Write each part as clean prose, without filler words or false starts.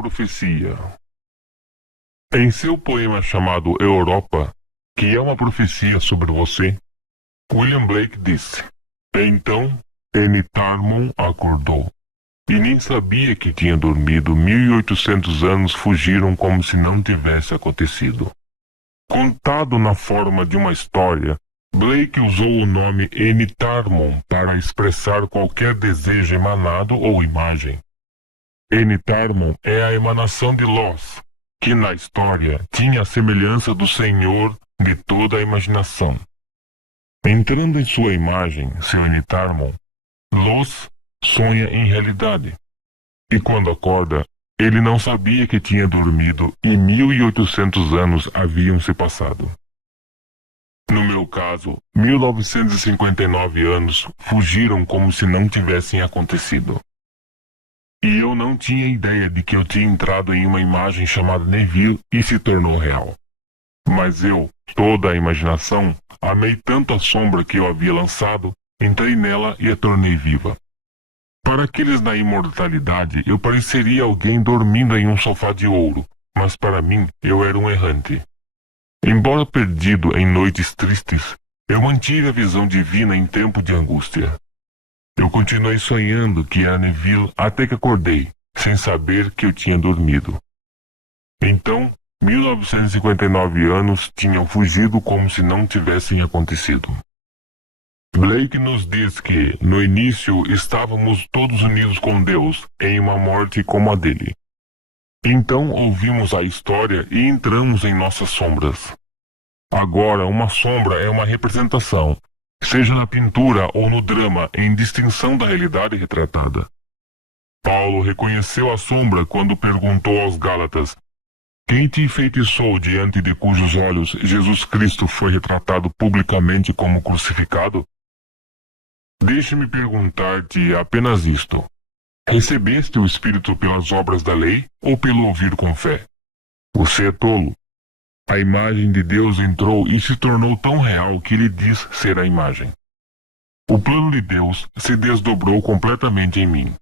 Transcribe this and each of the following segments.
profecia. Em seu poema chamado Europa, que é uma profecia sobre você, William Blake disse: Então, Enitarmon acordou, e nem sabia que tinha dormido. 1800 anos fugiram como se não tivesse acontecido. Contado na forma de uma história, Blake usou o nome Enitarmon para expressar qualquer desejo emanado ou imagem. Enitarmon é a emanação de Los, que na história tinha a semelhança do Senhor de toda a imaginação. Entrando em sua imagem, seu Enitarmon, Los sonha em realidade. E quando acorda, ele não sabia que tinha dormido e 1800 anos haviam se passado. No meu caso, 1959 anos fugiram como se não tivessem acontecido. E eu não tinha ideia de que eu tinha entrado em uma imagem chamada Neville e se tornou real. Mas eu, toda a imaginação, amei tanto a sombra que eu havia lançado, entrei nela e a tornei viva. Para aqueles da imortalidade, eu pareceria alguém dormindo em um sofá de ouro, mas para mim eu era um errante. Embora perdido em noites tristes, eu mantive a visão divina em tempo de angústia. Eu continuei sonhando que era Neville até que acordei, sem saber que eu tinha dormido. Então, 1959 anos tinham fugido como se não tivessem acontecido. Blake nos diz que, no início, estávamos todos unidos com Deus em uma morte como a dele. Então ouvimos a história e entramos em nossas sombras. Agora, uma sombra é uma representação, seja na pintura ou no drama, em distinção da realidade retratada. Paulo reconheceu a sombra quando perguntou aos Gálatas: Quem te enfeitiçou diante de cujos olhos Jesus Cristo foi retratado publicamente como crucificado? Deixe-me perguntar-te apenas isto: recebeste o Espírito pelas obras da lei ou pelo ouvir com fé? Você é tolo. A imagem de Deus entrou e se tornou tão real que ele diz ser a imagem. O plano de Deus se desdobrou completamente em mim.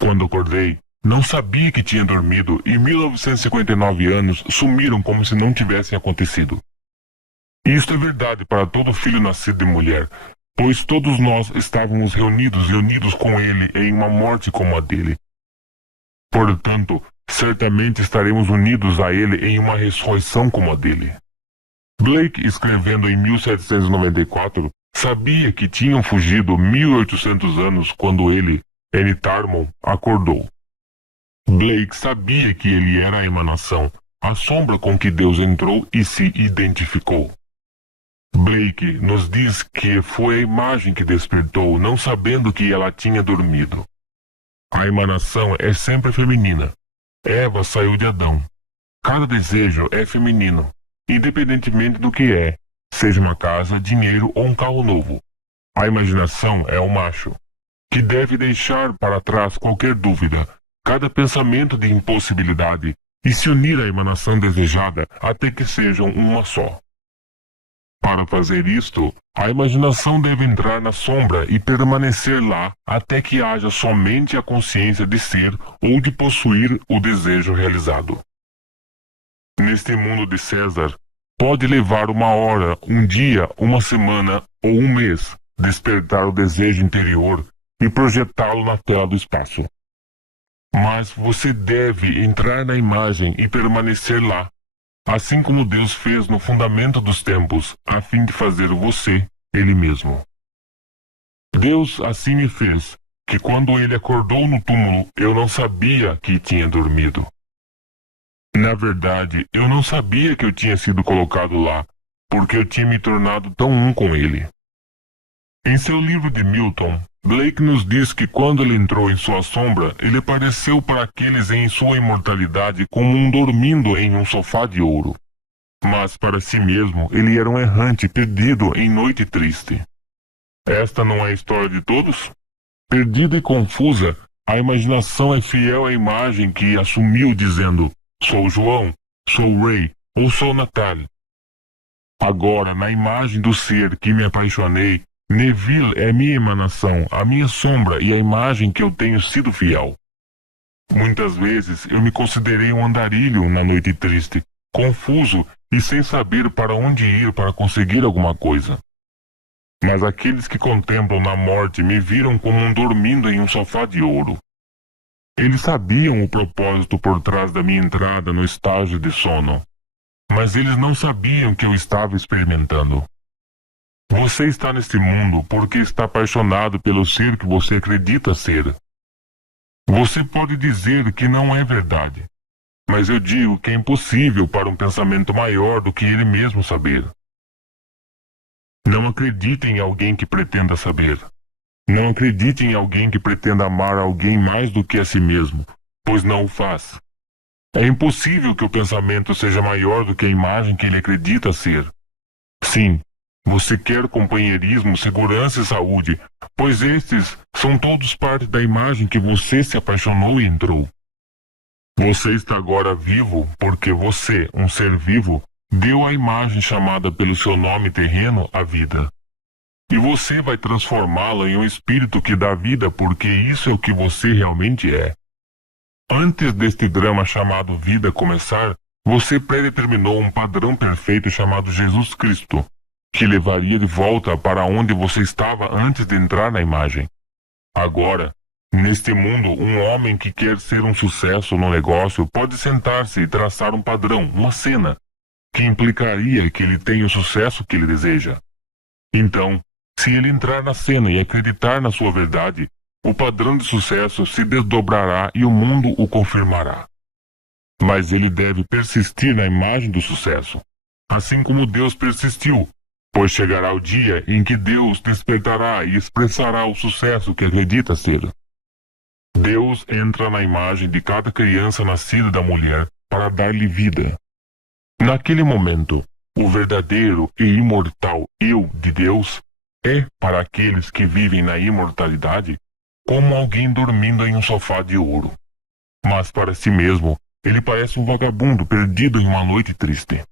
Quando acordei, não sabia que tinha dormido e 1959 anos sumiram como se não tivessem acontecido. Isto é verdade para todo filho nascido de mulher, pois todos nós estávamos reunidos com ele em uma morte como a dele. Portanto, certamente estaremos unidos a ele em uma ressurreição como a dele. Blake, escrevendo em 1794, sabia que tinham fugido 1800 anos quando ele, Enitarmon, acordou. Blake sabia que ele era a emanação, a sombra com que Deus entrou e se identificou. Blake nos diz que foi a imagem que despertou, não sabendo que ela tinha dormido. A emanação é sempre feminina. Eva saiu de Adão. Cada desejo é feminino, independentemente do que é, seja uma casa, dinheiro ou um carro novo. A imaginação é o macho, que deve deixar para trás qualquer dúvida, cada pensamento de impossibilidade, e se unir à emanação desejada até que sejam uma só. Para fazer isto, a imaginação deve entrar na sombra e permanecer lá até que haja somente a consciência de ser ou de possuir o desejo realizado. Neste mundo de César, pode levar uma hora, um dia, uma semana ou um mês despertar o desejo interior e projetá-lo na tela do espaço. Mas você deve entrar na imagem e permanecer lá, assim como Deus fez no fundamento dos tempos, a fim de fazer você, Ele mesmo. Deus assim me fez, que quando Ele acordou no túmulo, eu não sabia que tinha dormido. Na verdade, eu não sabia que eu tinha sido colocado lá, porque eu tinha me tornado tão um com Ele. Em seu livro de Milton, Blake nos diz que quando ele entrou em sua sombra, ele apareceu para aqueles em sua imortalidade como um dormindo em um sofá de ouro. Mas para si mesmo, ele era um errante perdido em noite triste. Esta não é a história de todos? Perdida e confusa, a imaginação é fiel à imagem que assumiu dizendo: sou João, sou Ray ou sou Natália. Agora, na imagem do ser que me apaixonei, Neville é minha emanação, a minha sombra e a imagem que eu tenho sido fiel. Muitas vezes eu me considerei um andarilho na noite triste, confuso e sem saber para onde ir para conseguir alguma coisa. Mas aqueles que contemplam na morte me viram como um dormindo em um sofá de ouro. Eles sabiam o propósito por trás da minha entrada no estágio de sono, mas eles não sabiam que eu estava experimentando. Você está neste mundo porque está apaixonado pelo ser que você acredita ser. Você pode dizer que não é verdade, mas eu digo que é impossível para um pensamento maior do que ele mesmo saber. Não acredite em alguém que pretenda saber. Não acredite em alguém que pretenda amar alguém mais do que a si mesmo, pois não o faz. É impossível que o pensamento seja maior do que a imagem que ele acredita ser. Sim, você quer companheirismo, segurança e saúde, pois estes são todos parte da imagem que você se apaixonou e entrou. Você está agora vivo porque você, um ser vivo, deu a imagem chamada pelo seu nome terreno à vida. E você vai transformá-la em um espírito que dá vida porque isso é o que você realmente é. Antes deste drama chamado vida começar, você predeterminou um padrão perfeito chamado Jesus Cristo, que levaria de volta para onde você estava antes de entrar na imagem. Agora, neste mundo, um homem que quer ser um sucesso no negócio pode sentar-se e traçar um padrão, uma cena, que implicaria que ele tenha o sucesso que ele deseja. Então, se ele entrar na cena e acreditar na sua verdade, o padrão de sucesso se desdobrará e o mundo o confirmará. Mas ele deve persistir na imagem do sucesso, assim como Deus persistiu, pois chegará o dia em que Deus despertará e expressará o sucesso que acredita ser. Deus entra na imagem de cada criança nascida da mulher para dar-lhe vida. Naquele momento, o verdadeiro e imortal Eu de Deus é, para aqueles que vivem na imortalidade, como alguém dormindo em um sofá de ouro. Mas para si mesmo, ele parece um vagabundo perdido em uma noite triste.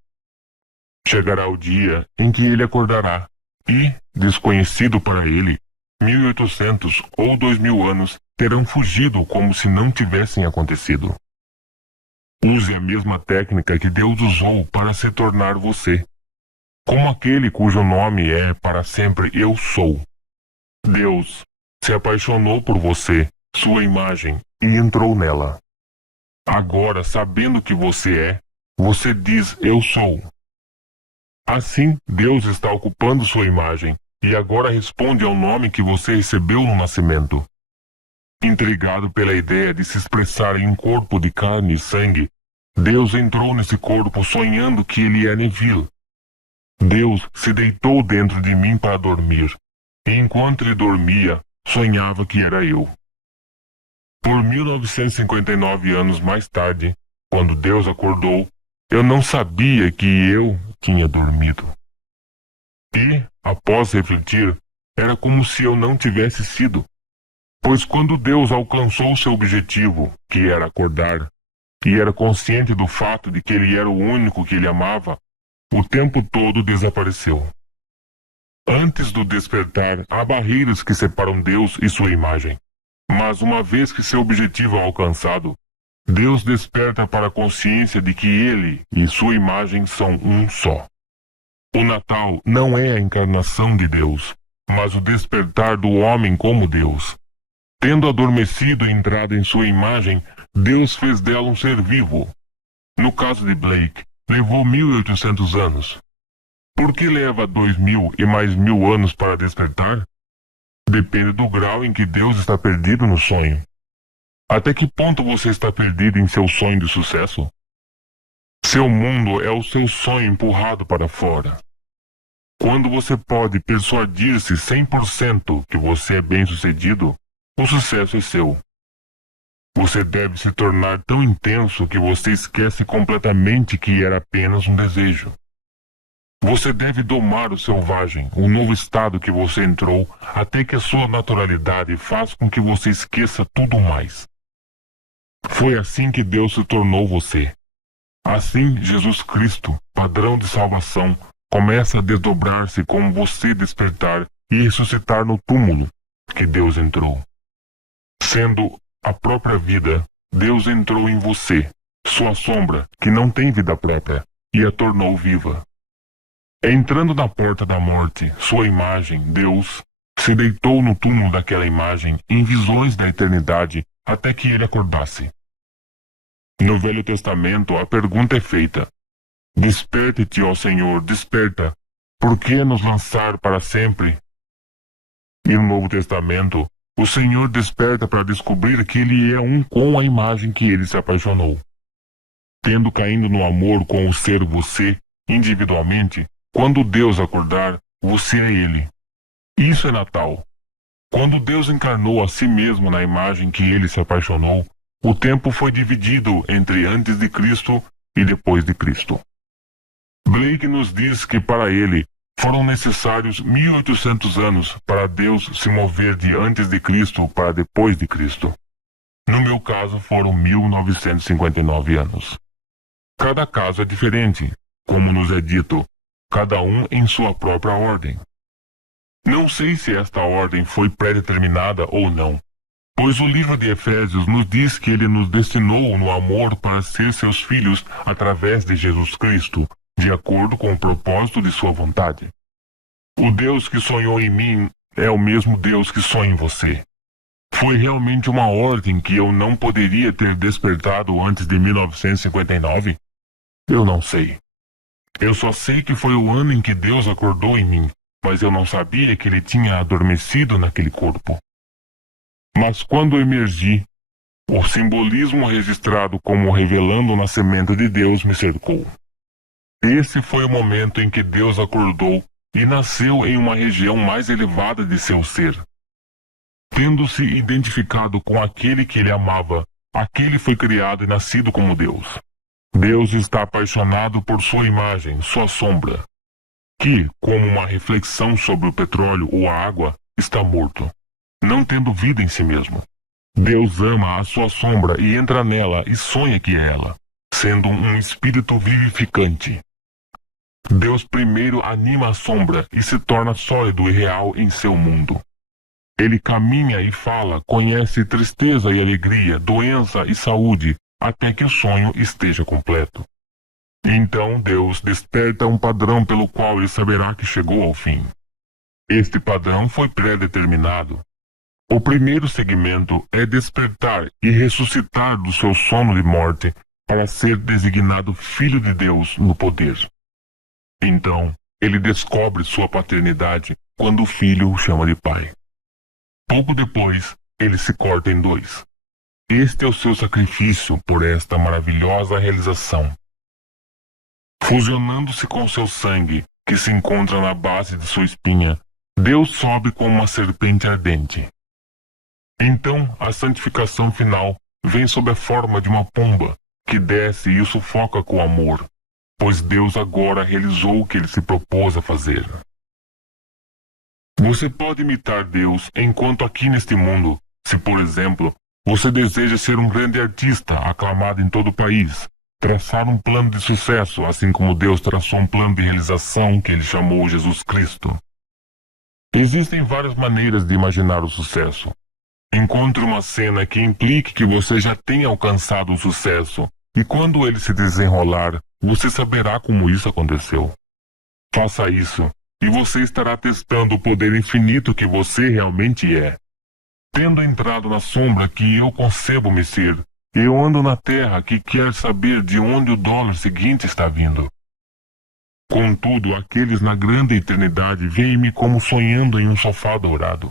Chegará o dia em que ele acordará e, desconhecido para ele, 1800 ou 2000 anos terão fugido como se não tivessem acontecido. Use a mesma técnica que Deus usou para se tornar você, como aquele cujo nome é para sempre Eu Sou. Deus se apaixonou por você, sua imagem, e entrou nela. Agora, sabendo que você é, você diz Eu Sou. Assim, Deus está ocupando sua imagem e agora responde ao nome que você recebeu no nascimento. Intrigado pela ideia de se expressar em um corpo de carne e sangue, Deus entrou nesse corpo sonhando que ele é Neville. Deus se deitou dentro de mim para dormir, e enquanto ele dormia, sonhava que era eu. Por 1959 anos mais tarde, quando Deus acordou, eu não sabia que eu tinha dormido. E, após refletir, era como se eu não tivesse sido. Pois quando Deus alcançou seu objetivo, que era acordar, e era consciente do fato de que ele era o único que ele amava, o tempo todo desapareceu. Antes do despertar, há barreiras que separam Deus e sua imagem. Mas uma vez que seu objetivo é alcançado, Deus desperta para a consciência de que ele e sua imagem são um só. O Natal não é a encarnação de Deus, mas o despertar do homem como Deus. Tendo adormecido e entrado em sua imagem, Deus fez dela um ser vivo. No caso de Blake, levou 1800 anos. Por que leva 2000 e mais 1000 anos para despertar? Depende do grau em que Deus está perdido no sonho. Até que ponto você está perdido em seu sonho de sucesso? Seu mundo é o seu sonho empurrado para fora. Quando você pode persuadir-se 100% que você é bem-sucedido, o sucesso é seu. Você deve se tornar tão intenso que você esquece completamente que era apenas um desejo. Você deve domar o selvagem, o novo estado que você entrou, até que a sua naturalidade faça com que você esqueça tudo mais. Foi assim que Deus se tornou você. Assim, Jesus Cristo, padrão de salvação, começa a desdobrar-se com você despertar e ressuscitar no túmulo que Deus entrou. Sendo a própria vida, Deus entrou em você, sua sombra, que não tem vida própria, e a tornou viva. Entrando na porta da morte, sua imagem, Deus, se deitou no túmulo daquela imagem em visões da eternidade até que ele acordasse. No Velho Testamento, a pergunta é feita: Desperte-te, ó Senhor, desperta. Por que nos lançar para sempre? E no Novo Testamento, o Senhor desperta para descobrir que ele é um com a imagem que ele se apaixonou. Tendo caído no amor com o ser você, individualmente, quando Deus acordar, você é ele. Isso é Natal. Quando Deus encarnou a si mesmo na imagem que ele se apaixonou, o tempo foi dividido entre antes de Cristo e depois de Cristo. Blake nos diz que para ele foram necessários 1800 anos para Deus se mover de antes de Cristo para depois de Cristo. No meu caso foram 1959 anos. Cada caso é diferente, como nos é dito, cada um em sua própria ordem. Não sei se esta ordem foi pré-determinada ou não, pois o livro de Efésios nos diz que ele nos destinou no amor para ser seus filhos através de Jesus Cristo, de acordo com o propósito de sua vontade. O Deus que sonhou em mim é o mesmo Deus que sonha em você. Foi realmente uma ordem que eu não poderia ter despertado antes de 1959? Eu não sei. Eu só sei que foi o ano em que Deus acordou em mim, mas eu não sabia que ele tinha adormecido naquele corpo. Mas quando emergi, o simbolismo registrado como revelando o nascimento de Deus me cercou. Esse foi o momento em que Deus acordou e nasceu em uma região mais elevada de seu ser. Tendo-se identificado com aquele que ele amava, aquele foi criado e nascido como Deus. Deus está apaixonado por sua imagem, sua sombra, que, como uma reflexão sobre o petróleo ou a água, está morto, não tendo vida em si mesmo. Deus ama a sua sombra e entra nela e sonha que é ela, sendo um espírito vivificante. Deus primeiro anima a sombra e se torna sólido e real em seu mundo. Ele caminha e fala, conhece tristeza e alegria, doença e saúde, até que o sonho esteja completo. Então Deus desperta um padrão pelo qual ele saberá que chegou ao fim. Este padrão foi pré-determinado. O primeiro segmento é despertar e ressuscitar do seu sono de morte para ser designado Filho de Deus no poder. Então, ele descobre sua paternidade quando o filho o chama de pai. Pouco depois, ele se corta em dois. Este é o seu sacrifício por esta maravilhosa realização. Fusionando-se com seu sangue, que se encontra na base de sua espinha, Deus sobe como uma serpente ardente. Então, a santificação final vem sob a forma de uma pomba, que desce e o sufoca com amor, pois Deus agora realizou o que ele se propôs a fazer. Você pode imitar Deus enquanto aqui neste mundo, se, por exemplo, você deseja ser um grande artista aclamado em todo o país, traçar um plano de sucesso, assim como Deus traçou um plano de realização que ele chamou Jesus Cristo. Existem várias maneiras de imaginar o sucesso. Encontre uma cena que implique que você já tenha alcançado o sucesso, e quando ele se desenrolar, você saberá como isso aconteceu. Faça isso, e você estará testando o poder infinito que você realmente é. Tendo entrado na sombra que eu concebo-me ser, eu ando na terra que quer saber de onde o dólar seguinte está vindo. Contudo, aqueles na grande eternidade veem-me como sonhando em um sofá dourado.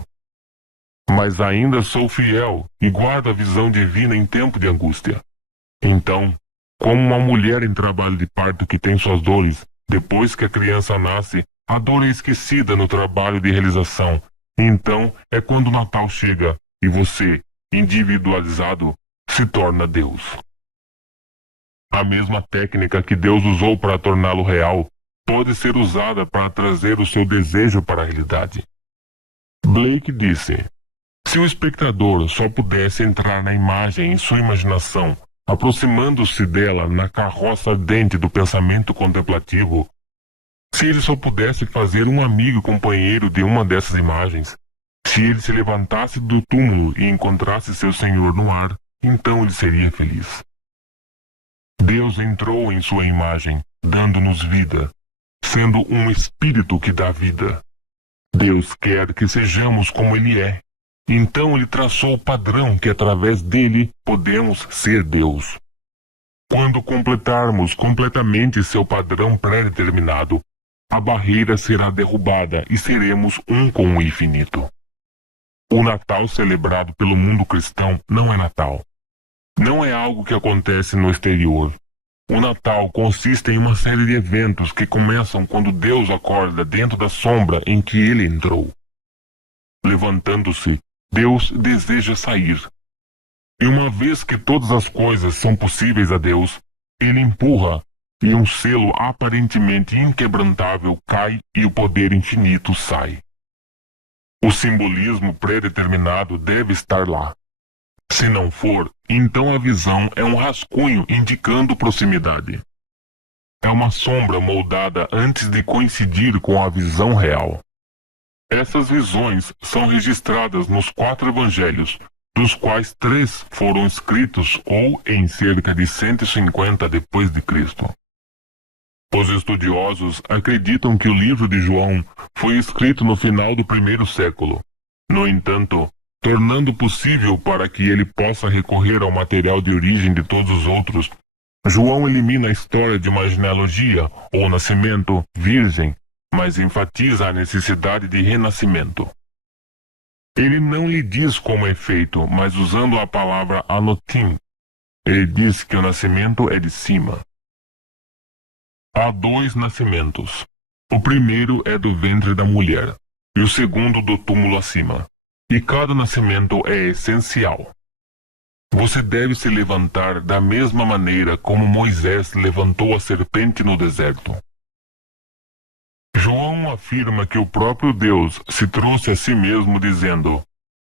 Mas ainda sou fiel e guardo a visão divina em tempo de angústia. Então, como uma mulher em trabalho de parto que tem suas dores, depois que a criança nasce, a dor é esquecida no trabalho de realização. Então é quando o Natal chega e você, individualizado, se torna Deus. A mesma técnica que Deus usou para torná-lo real pode ser usada para trazer o seu desejo para a realidade. Blake disse: se o espectador só pudesse entrar na imagem em sua imaginação, aproximando-se dela na carroça ardente do pensamento contemplativo, se ele só pudesse fazer um amigo companheiro de uma dessas imagens, se ele se levantasse do túmulo e encontrasse seu Senhor no ar, então ele seria feliz. Deus entrou em sua imagem, dando-nos vida, sendo um espírito que dá vida. Deus quer que sejamos como ele é. Então ele traçou o padrão que através dele podemos ser Deus. Quando completarmos completamente seu padrão pré-determinado, a barreira será derrubada e seremos um com o infinito. O Natal celebrado pelo mundo cristão não é Natal. Não é algo que acontece no exterior. O Natal consiste em uma série de eventos que começam quando Deus acorda dentro da sombra em que ele entrou. Levantando-se, Deus deseja sair. E uma vez que todas as coisas são possíveis a Deus, ele empurra e um selo aparentemente inquebrantável cai e o poder infinito sai. O simbolismo pré-determinado deve estar lá. Se não for, então a visão é um rascunho indicando proximidade. É uma sombra moldada antes de coincidir com a visão real. Essas visões são registradas nos 4 evangelhos, dos quais 3 foram escritos ou em cerca de 150 depois de Cristo. Os estudiosos acreditam que o livro de João foi escrito no final do 1º século. No entanto, tornando possível para que ele possa recorrer ao material de origem de todos os outros, João elimina a história de uma genealogia ou nascimento virgem, mas enfatiza a necessidade de renascimento. Ele não lhe diz como é feito, mas usando a palavra anotim, ele diz que o nascimento é de cima. Há 2 nascimentos. O primeiro é do ventre da mulher, e o segundo do túmulo acima. E cada nascimento é essencial. Você deve se levantar da mesma maneira como Moisés levantou a serpente no deserto. João afirma que o próprio Deus se trouxe a si mesmo dizendo: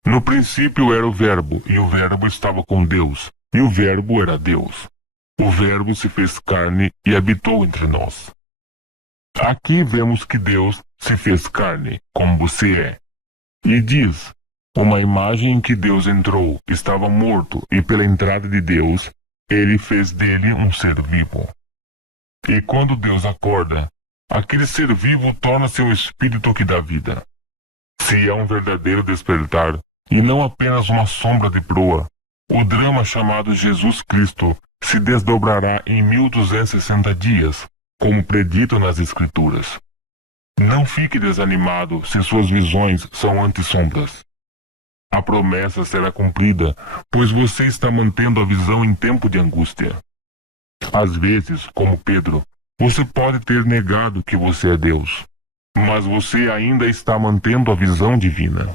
no princípio era o Verbo, e o Verbo estava com Deus, e o Verbo era Deus. O Verbo se fez carne e habitou entre nós. Aqui vemos que Deus se fez carne, como você é. E diz: uma imagem em que Deus entrou estava morto, e pela entrada de Deus, ele fez dele um ser vivo. E quando Deus acorda, aquele ser vivo torna-se um espírito que dá vida. Se é um verdadeiro despertar, e não apenas uma sombra de proa, o drama chamado Jesus Cristo se desdobrará em 1260 dias, como predito nas Escrituras. Não fique desanimado se suas visões são antissombras. A promessa será cumprida, pois você está mantendo a visão em tempo de angústia. Às vezes, como Pedro, você pode ter negado que você é Deus, mas você ainda está mantendo a visão divina.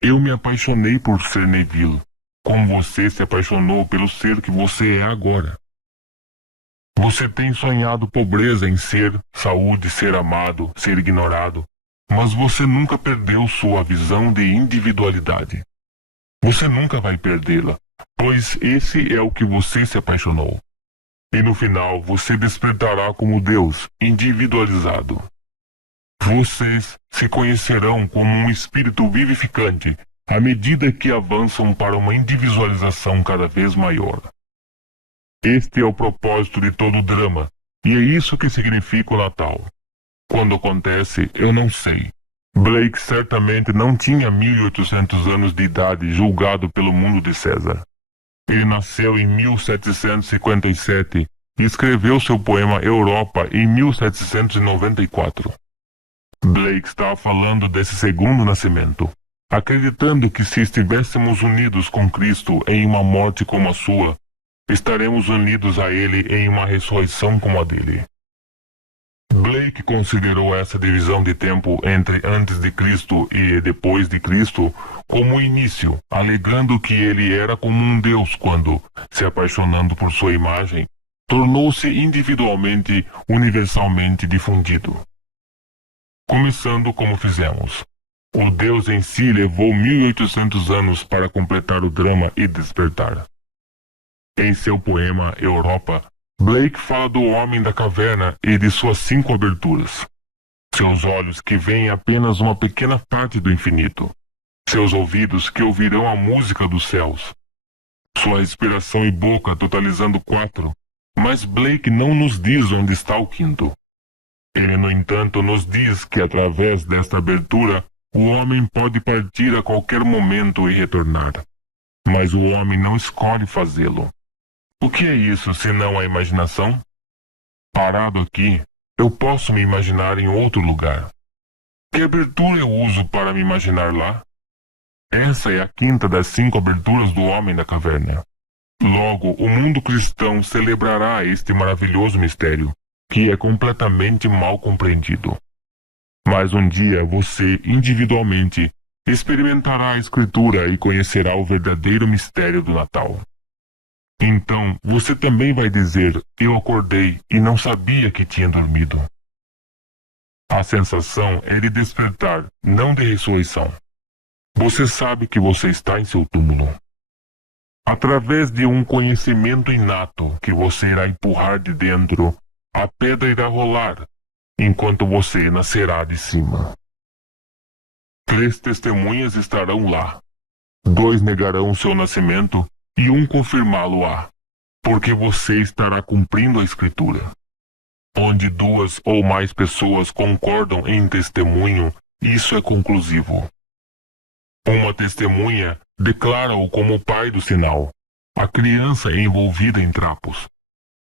Eu me apaixonei por ser Neville, como você se apaixonou pelo ser que você é agora. Você tem sonhado pobreza em ser, saúde, ser amado, ser ignorado, mas você nunca perdeu sua visão de individualidade. Você nunca vai perdê-la, pois esse é o que você se apaixonou. E no final você despertará como Deus, individualizado. Vocês se conhecerão como um espírito vivificante à medida que avançam para uma individualização cada vez maior. Este é o propósito de todo o drama, e é isso que significa o Natal. Quando acontece, eu não sei. Blake certamente não tinha 1800 anos de idade julgado pelo mundo de César. Ele nasceu em 1757 e escreveu seu poema Europa em 1794. Blake estava falando desse segundo nascimento, acreditando que se estivéssemos unidos com Cristo em uma morte como a sua, estaremos unidos a Ele em uma ressurreição como a dele. Blake considerou essa divisão de tempo entre antes de Cristo e depois de Cristo como o início, alegando que ele era como um Deus quando, se apaixonando por sua imagem, tornou-se individualmente, universalmente difundido. Começando como fizemos. O Deus em si levou 1800 anos para completar o drama e despertar. Em seu poema Europa, Blake fala do homem da caverna e de suas 5 aberturas. Seus olhos que veem apenas uma pequena parte do infinito. Seus ouvidos que ouvirão a música dos céus. sua respiração e boca totalizando 4, mas Blake não nos diz onde está o quinto. Ele, no entanto, nos diz que através desta abertura, o homem pode partir a qualquer momento e retornar. Mas o homem não escolhe fazê-lo. O que é isso senão a imaginação? Parado aqui, eu posso me imaginar em outro lugar. Que abertura eu uso para me imaginar lá? Essa é a quinta das 5 aberturas do homem da caverna. Logo, o mundo cristão celebrará este maravilhoso mistério, que é completamente mal compreendido. Mas um dia você, individualmente, experimentará a Escritura e conhecerá o verdadeiro mistério do Natal. Então, você também vai dizer, eu acordei e não sabia que tinha dormido. A sensação é de despertar, não de ressurreição. Você sabe que você está em seu túmulo. Através de um conhecimento inato que você irá empurrar de dentro, a pedra irá rolar, enquanto você nascerá de cima. 3 testemunhas estarão lá. 2 negarão seu nascimento e 1 confirmá-lo-á, porque você estará cumprindo a Escritura. Onde 2 ou mais pessoas concordam em testemunho, isso é conclusivo. Uma testemunha declara-o como o pai do sinal, a criança envolvida em trapos.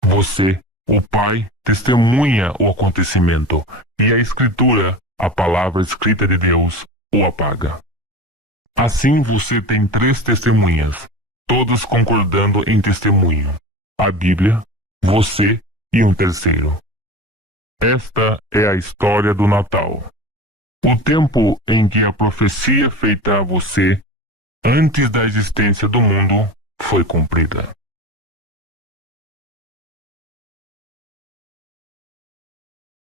Você, o pai, testemunha o acontecimento, e a Escritura, a palavra escrita de Deus, o apaga. Assim você tem 3 testemunhas, todas concordando em testemunho: a Bíblia, você e um terceiro. Esta é a história do Natal. O tempo em que a profecia feita a você, antes da existência do mundo, foi cumprida.